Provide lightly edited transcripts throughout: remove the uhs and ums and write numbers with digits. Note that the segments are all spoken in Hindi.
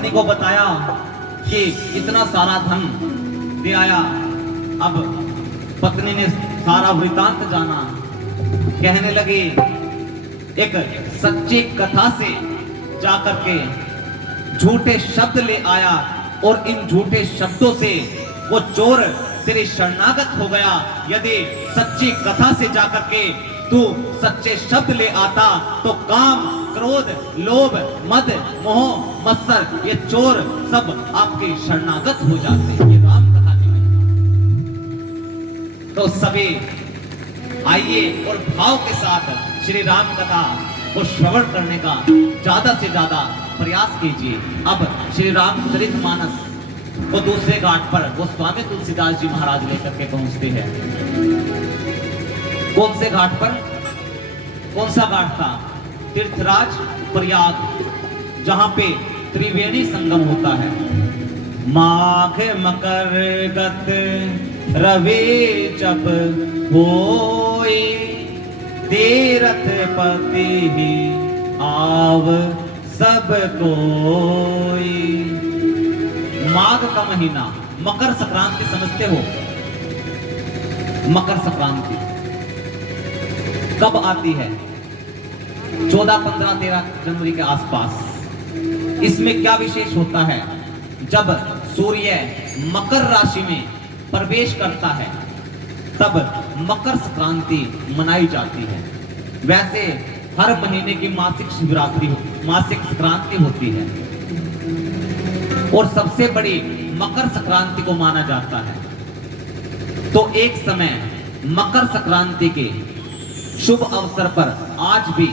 पत्नी को बताया कि इतना सारा धन दे आया। अब पत्नी ने सारा वृतांत जाना, कहने लगी एक सच्ची कथा से जाकर के झूठे शब्द ले आया और इन झूठे शब्दों से वो चोर तेरे शरणागत हो गया। यदि सच्ची कथा से जाकर के तू सच्चे शब्द ले आता तो काम, क्रोध, लोभ, मद, मोह, मत्सर ये चोर सब आपके शरणागत हो जाते। ये राम कथा की महिमा। तो सभी आइए और भाव के साथ श्री राम कथा को श्रवण करने का ज्यादा से ज्यादा प्रयास कीजिए। अब श्री रामचरितमानस को दूसरे घाट पर गोस्वामी तुलसीदास जी महाराज लेकर के पहुंचते हैं। कौन से घाट पर? कौन सा घाट था? तीर्थराज प्रयाग, जहां पे त्रिवेणी संगम होता है। माघ मकर गत रवि जब होई, तीरथ पति ही आव सब कोई। माघ का महीना, मकर संक्रांति समझते हो? मकर संक्रांति कब आती है? 14, 15, 13 जनवरी के आसपास। इसमें क्या विशेष होता है? जब सूर्य मकर राशि में प्रवेश करता है तब मकर संक्रांति मनाई जाती है। वैसे हर महीने की मासिक शिवरात्रि, मासिक संक्रांति होती है और सबसे बड़ी मकर संक्रांति को माना जाता है। तो एक समय मकर संक्रांति के शुभ अवसर पर आज भी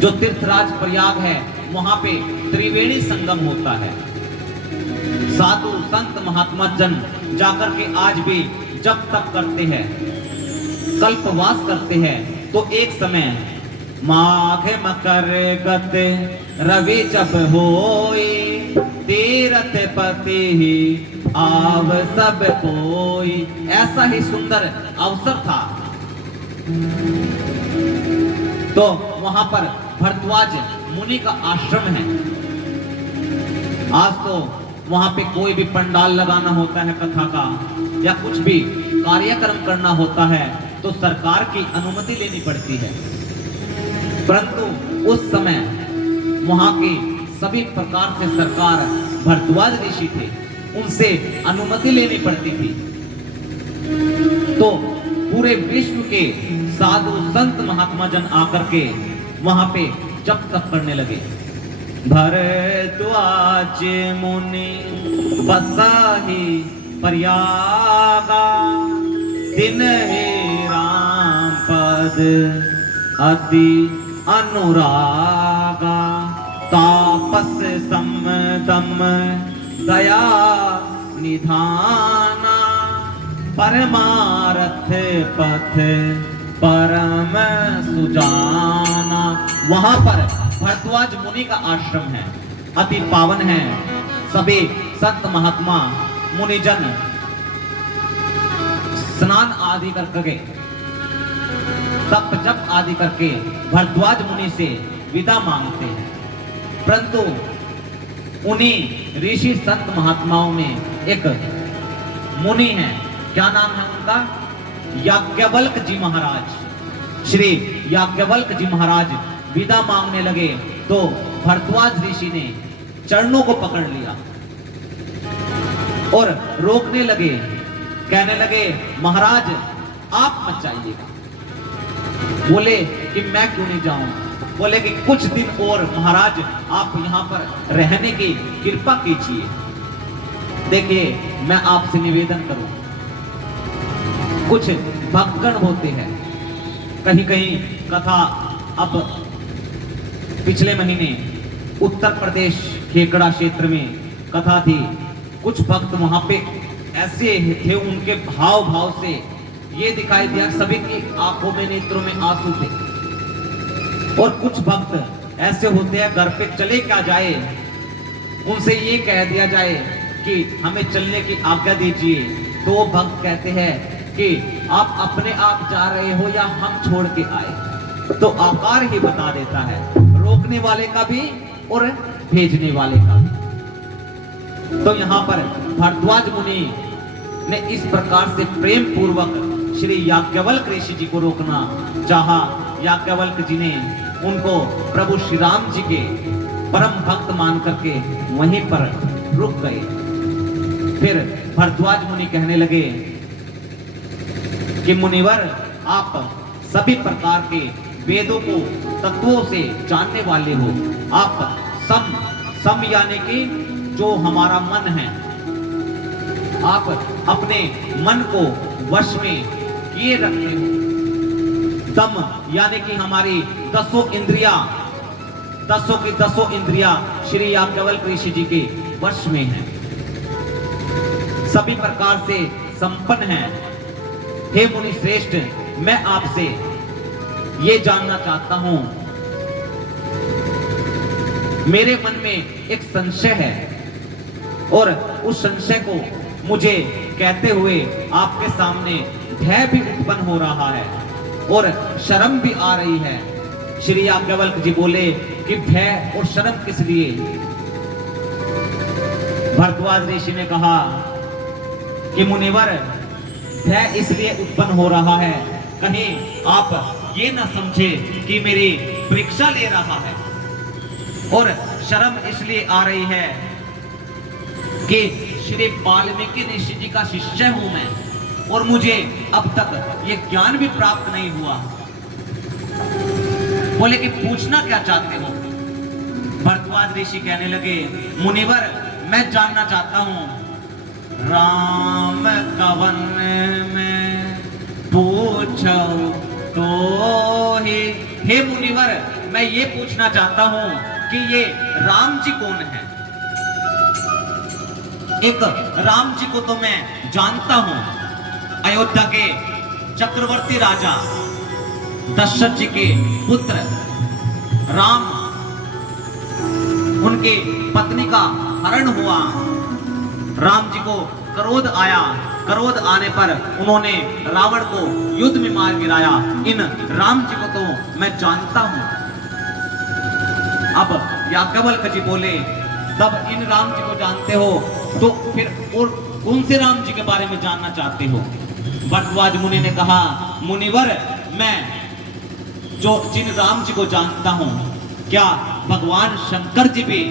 जो तीर्थराज प्रयाग है वहां पे त्रिवेणी संगम होता है। साधु संत महात्मा जन जाकर के आज भी जप तप करते हैं, कल्पवास करते हैं। तो एक समय माघ मकर गत रवि जब होई, तीरथ पति ही आव सब कोई। ऐसा ही सुंदर अवसर था। तो वहां पर भरद्वाज मुनि का आश्रम है। आज तो वहां पे कोई भी पंडाल लगाना होता है कथा का या कुछ भी कार्यक्रम करना होता है तो सरकार की अनुमति लेनी पड़ती है, परंतु उस समय वहां की सभी प्रकार से सरकार भरद्वाज ऋषि थे, उनसे अनुमति लेनी पड़ती थी। तो पूरे विश्व के साधु संत महात्मा जन आकर के वहां पे जप तप करने लगे। भरद्वाज मुनि बसाही प्रयागा, दिन हे राम पद अति अनुरागा। तापस समदम दया निधाना, परमारथ पथ परम सुजाना। वहां पर भरद्वाज मुनि का आश्रम है, अति पावन है। सभी संत महात्मा मुनिजन स्नान आदि करके, तप जप आदि करके भरद्वाज मुनि से विदा मांगते हैं। परंतु उन्हीं ऋषि संत महात्माओं में एक मुनि है, क्या नाम है उनका? याज्ञवल्क जी महाराज। श्री याज्ञवल्क जी महाराज विदा मांगने लगे तो भरद्वाज ऋषि ने चरणों को पकड़ लिया और रोकने लगे। कहने लगे महाराज आप मत जाइएगा। बोले कि मैं क्यों नहीं जाऊं? बोले कि कुछ दिन और महाराज आप यहां पर रहने की कृपा कीजिए। देखिए मैं आपसे निवेदन करूं, कुछ भक्तगण होते हैं, कहीं कहीं कथा। अब पिछले महीने उत्तर प्रदेश खेकड़ा क्षेत्र में कथा थी। कुछ भक्त वहां पे ऐसे थे, उनके भाव भाव से ये दिखाई दिया, सभी की आंखों में, नेत्रों में आंसू थे। और कुछ भक्त ऐसे होते हैं घर पे चले क्या जाए, उनसे ये कह दिया जाए कि हमें चलने की आज्ञा दीजिए, तो वो भक्त कहते हैं कि आप अपने आप जा रहे हो या हम छोड़ के आए। तो आकार ही बता देता है रोकने वाले का भी और भेजने वाले का। तो यहाँ पर भारद्वाज मुनि ने इस प्रकार से प्रेम पूर्वक श्री याज्ञवल्क्य ऋषि जी को रोकना चाहा। याज्ञवल्क्य जी ने उनको प्रभु श्री राम जी के परम भक्त मान करके वहीं पर रुक गए। फिर भारद्वाज मुनि कहने लगे कि मुनिवर, आप सभी प्रकार के वेदों को तत्वों से जानने वाले हो। आप सम यानी कि जो हमारा मन है, आप अपने मन को वश में किए रखते हो। दम यानी कि हमारी दसों इंद्रियां श्री याज्ञवल्क्य ऋषि जी के वश में हैं, सभी प्रकार से संपन्न हैं। हे मुनि श्रेष्ठ, मैं आपसे ये जानना चाहता हूं, मेरे मन में एक संशय है और उस संशय को मुझे कहते हुए आपके सामने भय भी उत्पन्न हो रहा है और शर्म भी आ रही है। श्री याज्ञवल्क्य जी बोले कि भय और शर्म किस लिए? भारद्वाज ऋषि ने कहा कि मुनिवर, भय इसलिए उत्पन्न हो रहा है, कहीं आप ये ना समझे कि मेरी परीक्षा ले रहा है, और शर्म इसलिए आ रही है कि श्री वाल्मीकि ऋषि जी का शिष्य हूं मैं और मुझे अब तक ये ज्ञान भी प्राप्त नहीं हुआ। बोले कि पूछना क्या चाहते हो? भारद्वाज ऋषि कहने लगे, मुनिवर, मैं जानना चाहता हूं, राम कवन में पूछो तो ही। हे मुनिवर, मैं ये पूछना चाहता हूं कि ये राम जी कौन है? एक राम जी को तो मैं जानता हूं, अयोध्या के चक्रवर्ती राजा दशरथ जी के पुत्र राम, उनके पत्नी का हरण हुआ, राम जी को क्रोध आया, क्रोध आने पर उन्होंने रावण को युद्ध में मार गिराया। इन राम जी को तो मैं जानता हूं। अब याज्ञवल्क्य जी बोले, तब इन राम जी को जानते हो तो फिर और कौन से राम जी के बारे में जानना चाहते हो? भारद्वाज मुनि ने कहा, मुनिवर, मैं जिन राम जी को जानता हूं, क्या भगवान शंकर जी भी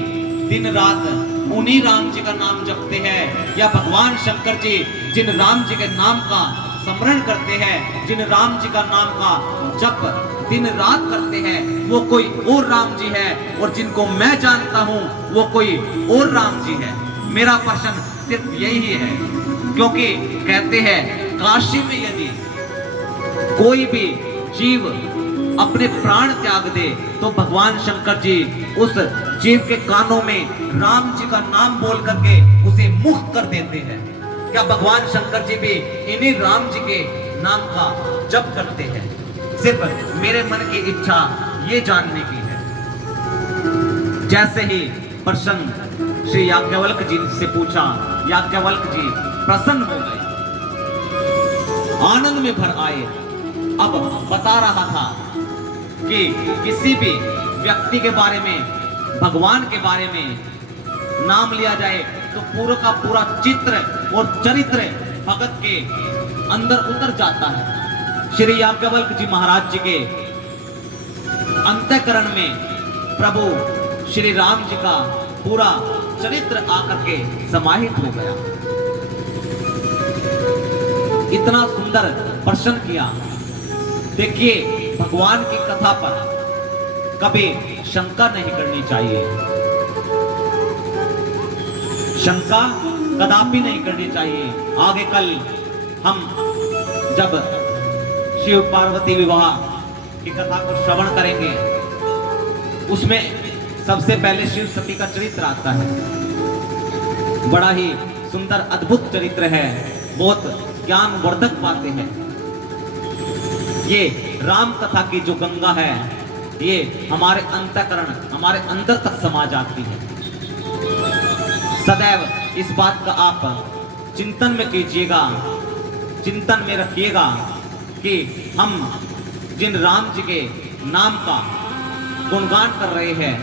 दिन रात उन्हीं राम जी का नाम जपते हैं, या भगवान शंकर जी जिन राम जी के नाम का स्मरण करते हैं, जिन राम जी का नाम का जप दिन रात करते हैं, वो कोई और राम जी है और जिनको मैं जानता हूं वो कोई और राम जी है? मेरा प्रश्न सिर्फ यही है, क्योंकि कहते हैं काशी में यदि कोई भी जीव अपने प्राण त्याग दे तो भगवान शंकर जी उस जीव के कानों में राम जी का नाम बोल करके उसे मुक्त कर देते हैं। क्या भगवान शंकर जी भी इन्हीं राम जी के नाम का जप करते हैं? सिर्फ मेरे मन की इच्छा ये जानने की है। जैसे ही प्रसन्न श्री याज्ञवल्क्य जी से पूछा, याज्ञवल्क्य जी प्रसन्न हो गए, आनंद में भर आए। अब बता रहा था कि किसी भी व्यक्ति के बारे में, भगवान के बारे में नाम लिया जाए तो पूरा का पूरा चित्र और चरित्र भगत के अंदर उतर जाता है। श्री याज्ञवल्क्य जी महाराज जी के अंतःकरण में प्रभु श्री राम जी का पूरा चरित्र आकर के समाहित हो गया। इतना सुंदर प्रश्न किया। देखिए, भगवान की कथा पर कभी शंका नहीं करनी चाहिए, शंका कदापि नहीं करनी चाहिए। आगे कल हम जब शिव पार्वती विवाह की कथा को श्रवण करेंगे, उसमें सबसे पहले शिव सती का चरित्र आता है। बड़ा ही सुंदर अद्भुत चरित्र है, बहुत ज्ञानवर्धक बातें हैं। ये राम कथा की जो गंगा है, ये हमारे अंतःकरण, हमारे अंदर तक समा जाती है। सदैव इस बात का आप चिंतन में कीजिएगा, चिंतन में रखिएगा कि हम जिन राम जी के नाम का गुणगान कर रहे हैं,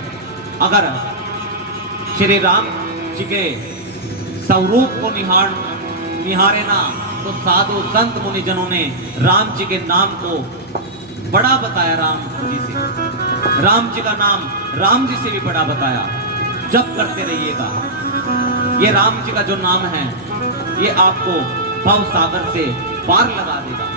अगर श्री राम जी के स्वरूप को निहारे ना तो साधु संत मुनिजनों ने राम जी के नाम को बड़ा बताया। राम जी से, राम जी का नाम राम जी से भी बड़ा बताया। जप करते रहिएगा। ये राम जी का जो नाम है ये आपको भव सागर से पार लगा देगा।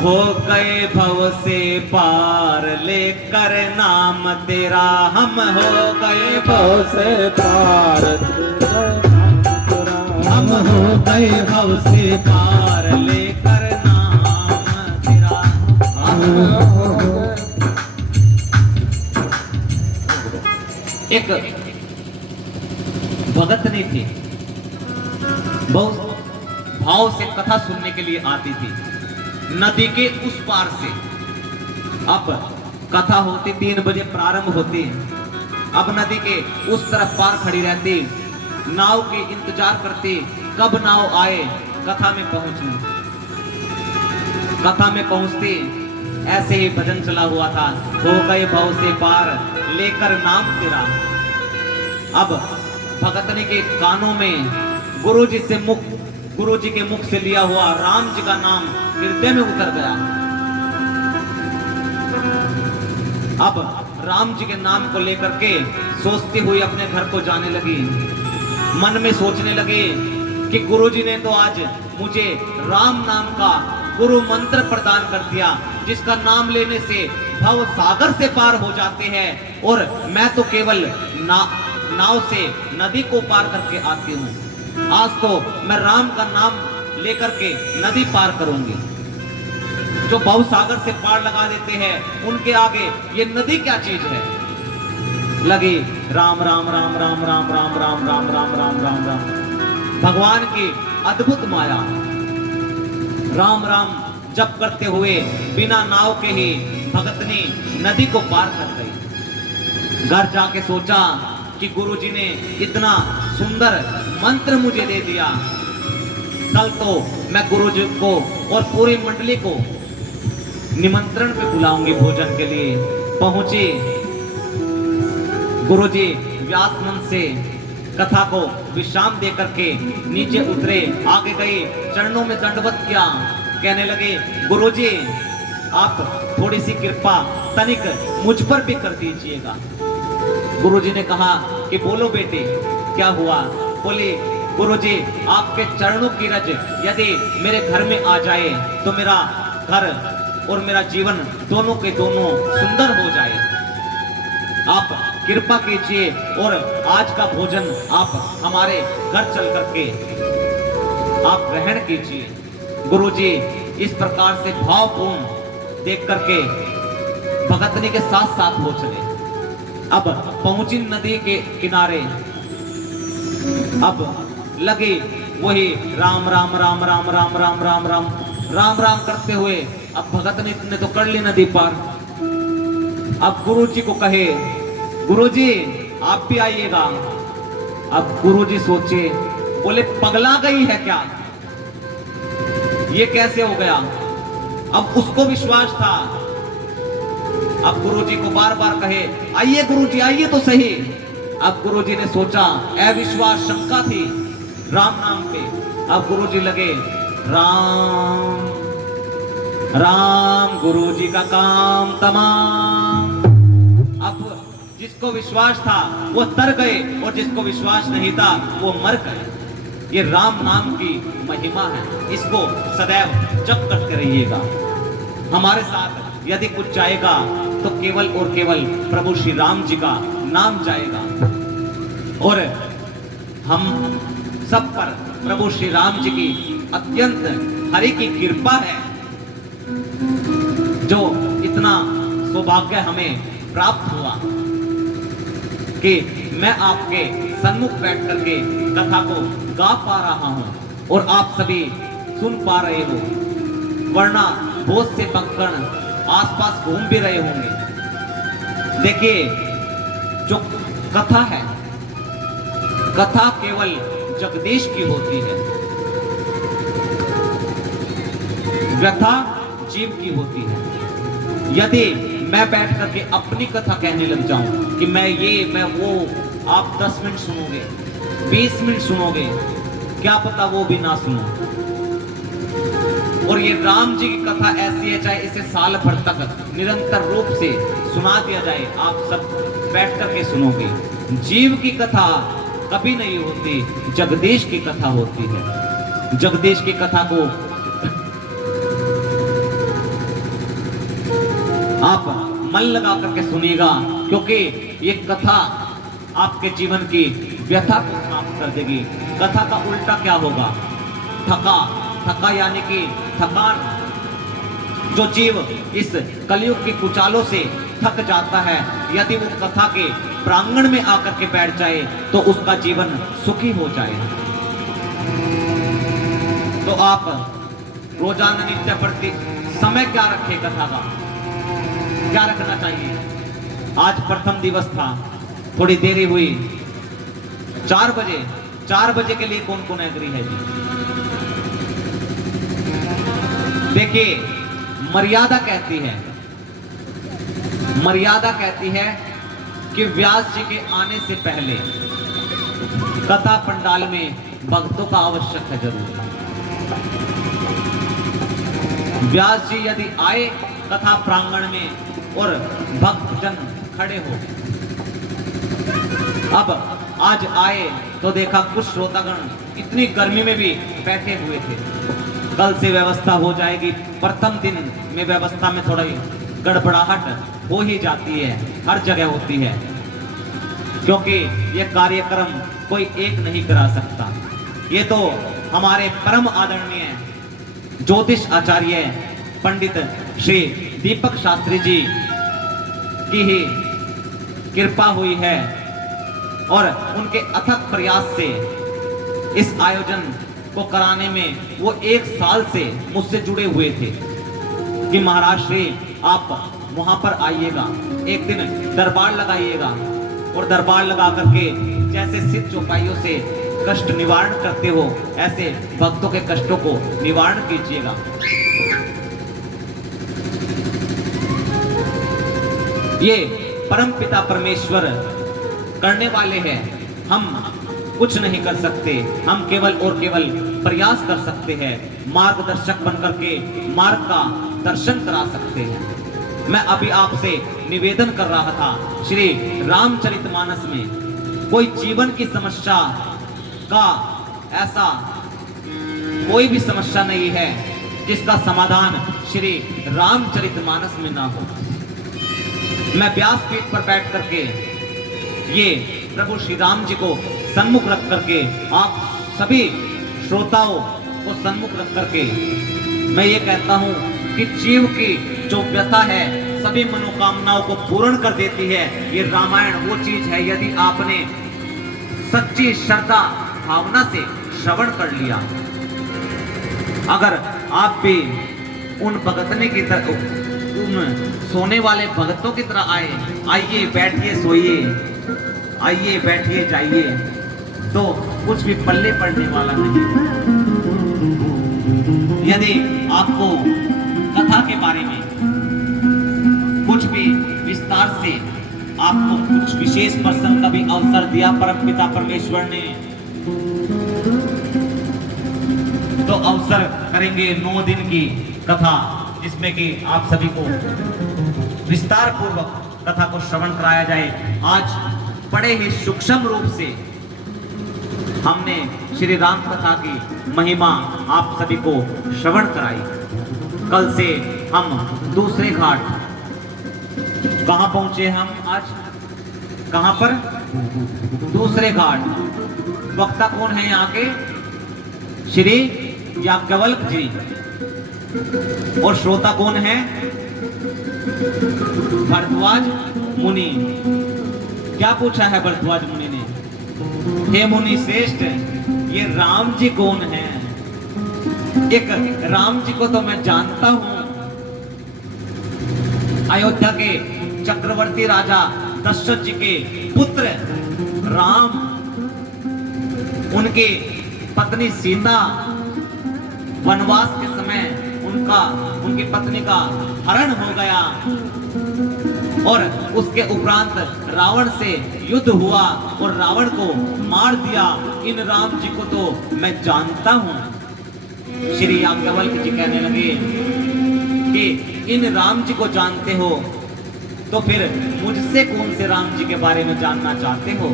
हो गए भव से पार लेकर नाम तेरा, हम हो गए भव से पार, हम हो गए भव से पार लेकर नाम तेरा। एक भगतनी थी, बहुत भाव से कथा सुनने के लिए आती थी नदी के उस पार से। अब कथा होती 3 बजे प्रारंभ होती, अब नदी के उस तरफ पार खड़ी रहती, नाव की इंतजार करती कब नाव आए कथा में पहुंचूं। कथा में पहुंचती, ऐसे ही भजन चला हुआ था, हो गए भव से पार लेकर नाम तेरा। अब भगतनी के कानों में गुरु जी के मुख से लिया हुआ राम जी का नाम हृदय में उतर गया। अब राम जी के नाम को लेकर के सोचती हुई अपने घर को जाने लगी। मन में सोचने लगी कि गुरु जी ने तो आज मुझे राम नाम का गुरु मंत्र प्रदान कर दिया, जिसका नाम लेने से भव सागर से पार हो जाते हैं, और मैं तो केवल नाव से नदी को पार करके आती हूँ। आज तो मैं राम का नाम लेकर के नदी पार करूंगी। जो भव सागर से पार लगा देते हैं उनके आगे ये नदी क्या चीज है। लगी राम राम राम राम राम राम राम राम राम राम राम राम, भगवान की अद्भुत माया। राम राम जप करते हुए बिना नाव के ही भगतनी नदी को पार कर गई। घर जाके सोचा कि गुरुजी ने इतना सुंदर मंत्र मुझे दे दिया, कल तो मैं गुरुजी को और पूरी मंडली को निमंत्रण पे बुलाऊंगी भोजन के लिए। पहुंची, गुरुजी व्यास मंच से कथा को विश्राम दे करके नीचे उतरे, आगे गए, चरणों में दंडवत किया, कहने लगे गुरुजी आप थोड़ी सी कृपा तनिक मुझ पर भी कर दीजिएगा। गुरुजी ने कहा कि बोलो बेटे क्या हुआ। बोले गुरुजी आपके चरणों की रज यदि मेरे घर में आ जाए तो मेरा घर और मेरा जीवन दोनों के दोनों सुंदर हो जाए। आप कृपा कीजिए और आज का भोजन आप हमारे घर चल करके आप ग्रहण कीजिए। गुरुजी इस प्रकार से भावपूर्ण देख करके भगतनी के साथ साथ हो चले। अब पहुंची नदी के किनारे, अब लगे वही राम राम राम राम राम राम राम राम राम राम करते हुए। अब भगतनी ने तो कर ली नदी पार। अब गुरुजी को कहे गुरुजी आप भी आइएगा। अब गुरुजी सोचे, बोले पगला गई है क्या, ये कैसे हो गया। अब उसको विश्वास था। अब गुरुजी को बार बार कहे आइए गुरुजी आइए तो सही। अब गुरुजी ने सोचा अविश्वास शंका थी राम नाम पे। अब गुरुजी लगे राम राम गुरुजी का काम तमाम। अब जिसको विश्वास था वो तर गए और जिसको विश्वास नहीं था वो मर गए। ये राम नाम की महिमा है, इसको सदैव जप करते रहिएगा। हमारे साथ यदि कुछ जाएगा तो केवल और केवल प्रभु श्री राम जी का नाम जाएगा। और हम सब पर प्रभु श्री राम जी की अत्यंत हरि की कृपा है, जो इतना सौभाग्य हमें प्राप्त हुआ कि मैं आपके सन्मुख बैठ करके कथा को गा पा रहा हूं और आप सभी सुन पा रहे हो, वरना बहुत से भक्तगण आसपास घूम भी रहे होंगे। देखिए जो कथा है, कथा केवल जगदीश की होती है, व्यथा जीव की होती है। यदि मैं बैठ करके अपनी कथा कहने लग जाऊं कि मैं ये मैं वो, आप 10 मिनट सुनोगे, 20 मिनट सुनोगे, क्या पता वो भी ना सुनो। और ये राम जी की कथा ऐसी है, चाहे इसे साल भर तक निरंतर रूप से सुना दिया जाए, आप सब बैठ कर के सुनोगे। जीव की कथा कभी नहीं होती, जगदीश की कथा होती है। जगदीश की कथा को आप मन लगा करके सुनिएगा, क्योंकि ये कथा आपके जीवन की व्यथा को समाप्त कर देगी। कथा का उल्टा क्या होगा? थका यानी कि थकान। जो जीव इस कलयुग की कुचालों से थक जाता है, यदि वो कथा के प्रांगण में आकर के बैठ जाए तो उसका जीवन सुखी हो जाए। तो आप रोजाना नित्य प्रति समय क्या रखें कथा का? क्या रखना चाहिए? आज प्रथम दिवस था, थोड़ी देरी हुई, 4 बजे। 4 बजे के लिए कौन कौन एग्री है जी? देखिए, मर्यादा कहती है कि व्यास जी के आने से पहले कथा पंडाल में भक्तों का आवश्यक है जरूर। व्यास जी यदि आए कथा प्रांगण में और भक्तजन खड़े हो। अब आज आए तो देखा कुछ श्रोतागण इतनी गर्मी में भी बैठे हुए थे। कल से व्यवस्था हो जाएगी। प्रथम दिन में व्यवस्था में थोड़ी गड़बड़ाहट हो ही जाती है, हर जगह होती है, क्योंकि यह कार्यक्रम कोई एक नहीं करा सकता। ये तो हमारे परम आदरणीय ज्योतिष आचार्य पंडित श्री दीपक शास्त्री जी की ही कृपा हुई है और उनके अथक प्रयास से इस आयोजन को कराने में वो 1 साल से मुझसे जुड़े हुए थे कि महाराज श्री आप वहां पर आइएगा, एक दिन दरबार लगाइएगा और दरबार लगा करके जैसे सिद्ध चौपाइयों से कष्ट निवारण करते हो, ऐसे भक्तों के कष्टों को निवारण कीजिएगा। ये परम पिता परमेश्वर करने वाले हैं, हम कुछ नहीं कर सकते। हम केवल और केवल प्रयास कर सकते हैं, मार्गदर्शक बनकर के मार्ग का दर्शन करा सकते हैं। मैं अभी आपसे निवेदन कर रहा था, श्री रामचरितमानस में कोई जीवन की समस्या का ऐसा कोई भी समस्या नहीं है जिसका समाधान श्री रामचरितमानस में ना हो। मैं व्यासपीठ पर बैठ करके ये प्रभु श्री राम जी को सन्मुख रख करके, आप सभी श्रोताओं को सन्मुख रख करके मैं ये कहता हूं कि जीव की जो व्यथा है सभी मनोकामनाओं को पूर्ण कर देती है। ये रामायण वो चीज है, यदि आपने सच्ची श्रद्धा भावना से श्रवण कर लिया। अगर आप भी उन भगतने की तरह, उन सोने वाले भगतों की तरह आइए बैठिए सोइए, आइए बैठिए जाइए, तो कुछ भी पल्ले पड़ने वाला नहीं। यदि आपको कथा के बारे में कुछ भी विस्तार से आपको कुछ विशेष प्रसंग का भी अवसर दिया परम पिता परमेश्वर ने, तो अवसर करेंगे 9 दिन की कथा, जिसमें कि आप सभी को विस्तार पूर्वक कथा को श्रवण कराया जाए। आज बड़े ही सूक्ष्म रूप से हमने श्री राम कथा की महिमा आप सभी को श्रवण कराई। कल से हम दूसरे घाट, कहां पहुंचे हम आज? कहां पर? दूसरे घाट। वक्ता कौन है यहाँ के? श्री याज्ञवल्क्य जी। और श्रोता कौन है? भरद्वाज मुनि। क्या पूछा है भरद्वाज मुनि ने? हे मुनि श्रेष्ठ, ये राम जी कौन है? एक राम जी को तो मैं जानता हूं, अयोध्या के चक्रवर्ती राजा दशरथ जी के पुत्र राम, उनकी पत्नी सीता वनवास के समय उनकी पत्नी का हरण हो गया। और उसके उपरांत रावण से युद्ध हुआ और रावण को मार दिया। इन राम जी को तो मैं जानता हूं। श्री याज्ञवल्क्य जी कहने लगे कि इन राम जी को जानते हो तो फिर मुझसे कौन से राम जी के बारे में जानना चाहते हो?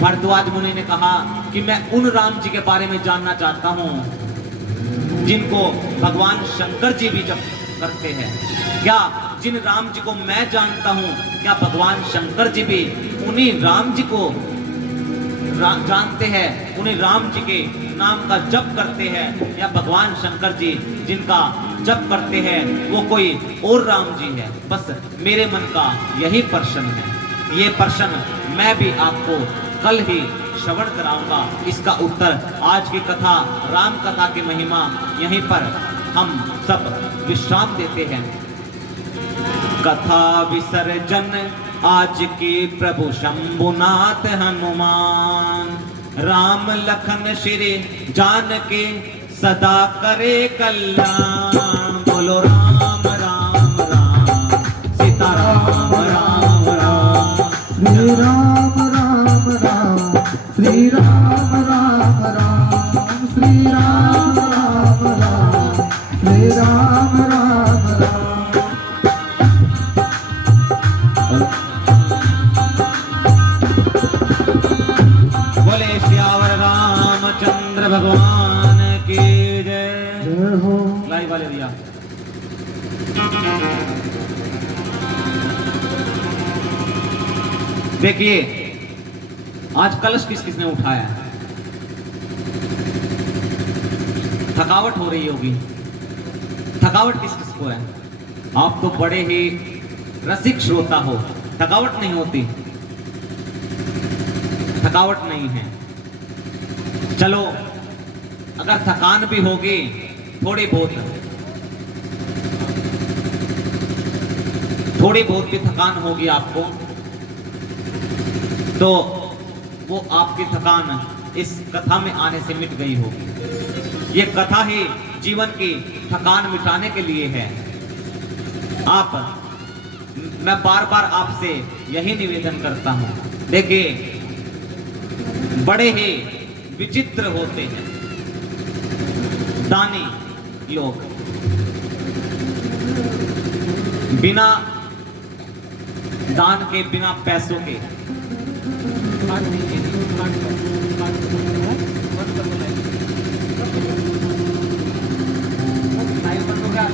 भरद्वाज मुनि ने कहा कि मैं उन राम जी के बारे में जानना चाहता हूं जिनको भगवान शंकर जी भी जप करते हैं। क्या जिन राम जी को मैं जानता हूं, क्या भगवान शंकर जी भी उन्हीं राम जी को जानते हैं, उन्हीं राम जी के नाम का जप करते हैं, या भगवान शंकर जी जिनका जप करते हैं वो कोई और राम जी है? बस मेरे मन का यही प्रश्न है। ये प्रश्न मैं भी आपको कल ही श्रवण कराऊंगा। इसका उत्तर आज की कथा, राम कथा की महिमा, यहीं पर हम सब विश्राम देते हैं। कथा विसर्जन आज की प्रभु शंभुनाथ हनुमान, राम लखन श्री जानकी सदा करे कल्याण। बोलो राम राम राम, सीता राम राम राम, श्री राम राम राम, श्री राम राम राम, श्री राम राम राम, श्री राम राम राम। बोले श्यावर रामचंद्र भगवान की जय। जय हो। लाइव वाले दिया। देखिए आज कलश किस किसने उठाया? थकावट हो रही होगी। थकावट किस किस को है? आप तो बड़े ही रसिक श्रोता हो, थकावट नहीं होती? थकावट नहीं है। चलो अगर थकान भी होगी थोड़ी बहुत भी थकान होगी आपको, तो वो आपकी थकान इस कथा में आने से मिट गई होगी। ये कथा ही जीवन की थकान मिटाने के लिए है। मैं बार बार आपसे यही निवेदन करता हूं। देखिए बड़े ही विचित्र होते हैं दानी लोग, बिना दान के, बिना पैसों के लाइव बंद हो गया।